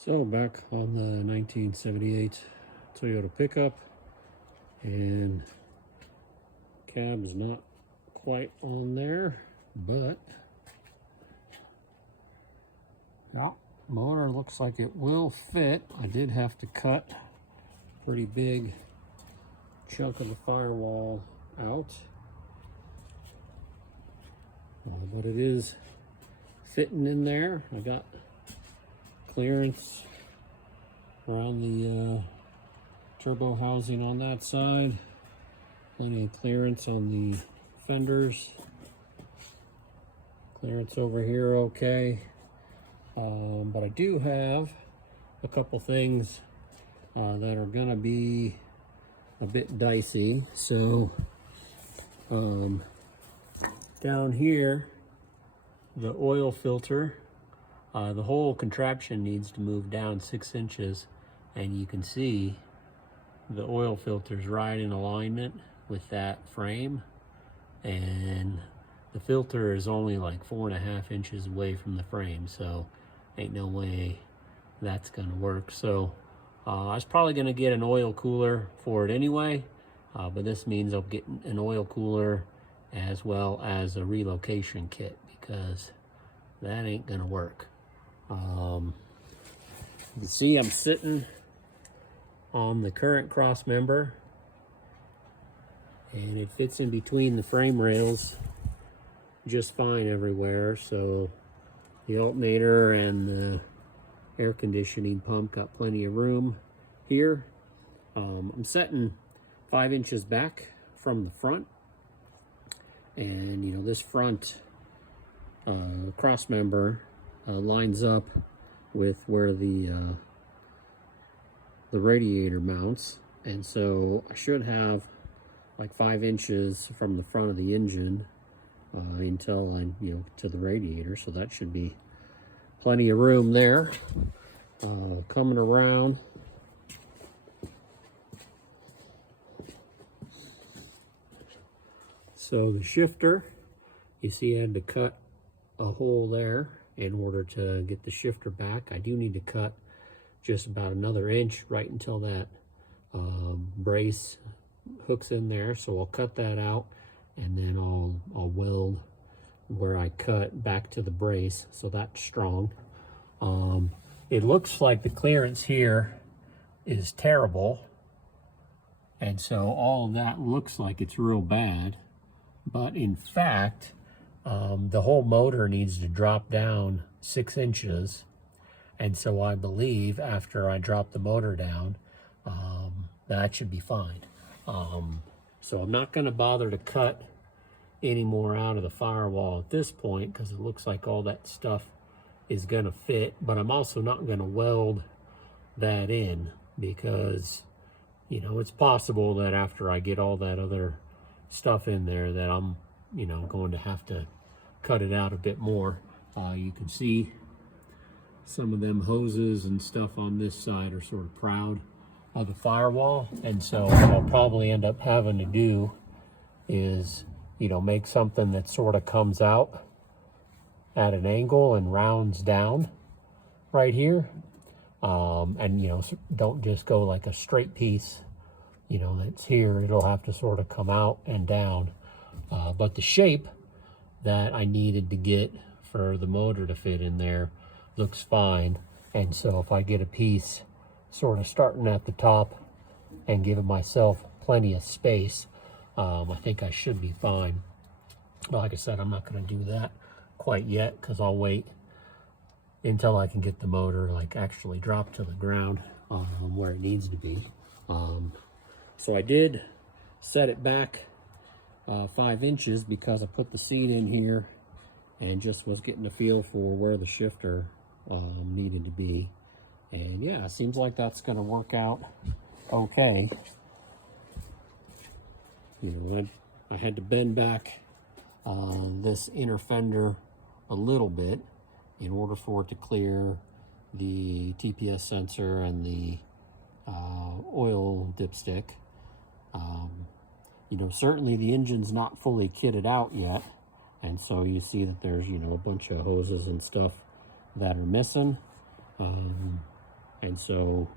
So back on the 1978 Toyota pickup, and cab is not quite on there, but yeah, motor looks like it will fit. I did have to cut a pretty big chunk of the firewall out, but it is fitting in there. I got clearance around the turbo housing on that side, plenty of clearance on the fenders, clearance over here okay, but I do have a couple things that are gonna be a bit dicey. So down here, the oil filter, the whole contraption needs to move down 6 inches, and you can see the oil filter's right in alignment with that frame, and the filter is only like 4.5 inches away from the frame, so ain't no way that's gonna work. So I was probably gonna get an oil cooler for it anyway, but this means I'll get an oil cooler as well as a relocation kit, because that ain't gonna work. You can see I'm sitting on the current cross member, and it fits in between the frame rails just fine everywhere. So the alternator and the air conditioning pump got plenty of room here. I'm setting 5 inches back from the front, and you know, this front cross member lines up with where the radiator mounts, and so I should have like 5 inches from the front of the engine until I'm, to the radiator, so that should be plenty of room there. Coming around, so the shifter, you see I had to cut a hole there in order to get the shifter back. I do need to cut just about another inch right until that brace hooks in there, so I'll cut that out, and then I'll weld where I cut back to the brace, so that's strong. It looks like the clearance here is terrible, and so all of that looks like it's real bad, but in fact the whole motor needs to drop down 6 inches, and so I believe after I drop the motor down, that should be fine. So I'm not going to bother to cut any more out of the firewall at this point, because it looks like all that stuff is going to fit, but I'm also not going to weld that in, because it's possible that after I get all that other stuff in there that I'm going to have to cut it out a bit more. You can see some of them hoses and stuff on this side are sort of proud of the firewall, and so what I'll probably end up having to do is make something that sort of comes out at an angle and rounds down right here, and don't just go like a straight piece that's here. It'll have to sort of come out and down, but the shape that I needed to get for the motor to fit in there looks fine, and so if I get a piece sort of starting at the top and giving myself plenty of space, I think I should be fine. But like I said, I'm not going to do that quite yet, because I'll wait until I can get the motor like actually dropped to the ground where it needs to be. So I did set it back 5 inches because I put the seat in here and just was getting a feel for where the shifter needed to be. And yeah, it seems like that's going to work out okay. I had to bend back this inner fender a little bit in order for it to clear the TPS sensor and the oil dipstick. Certainly the engine's not fully kitted out yet, and so you see that there's a bunch of hoses and stuff that are missing. And so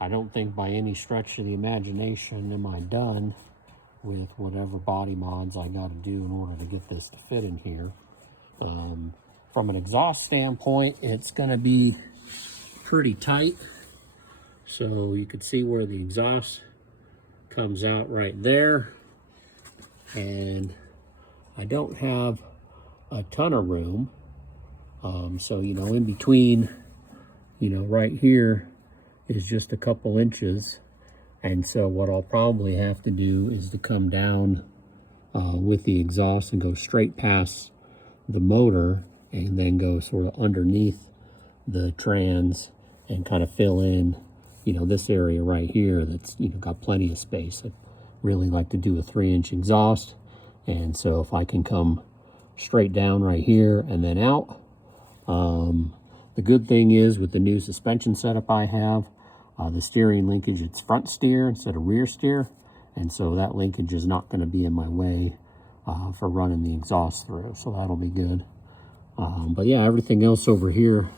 I don't think by any stretch of the imagination am I done with whatever body mods I got to do in order to get this to fit in here. From an exhaust standpoint, it's going to be pretty tight. So you can see where the exhaust comes out right there. And I don't have a ton of room. So, you know, in between, you know, right here is just a couple inches. And so what I'll probably have to do is to come down with the exhaust and go straight past the motor and then go sort of underneath the trans and kind of fill in, you know, this area right here that's, you know, got plenty of space. I'd really like to do a 3-inch exhaust. And so if I can come straight down right here and then out. The good thing is with the new suspension setup I have, the steering linkage, it's front steer instead of rear steer. And so that linkage is not going to be in my way for running the exhaust through. So that'll be good. But yeah, everything else over here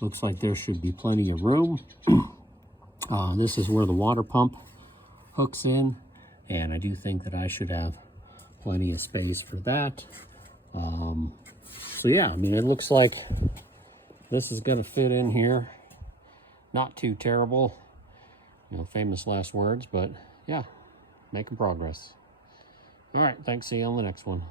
looks like there should be plenty of room. This is where the water pump hooks in. And I do think that I should have plenty of space for that. So yeah, I mean, it looks like this is going to fit in here. Not too terrible, you know, famous last words, but yeah, making progress. All right, thanks. See you on the next one.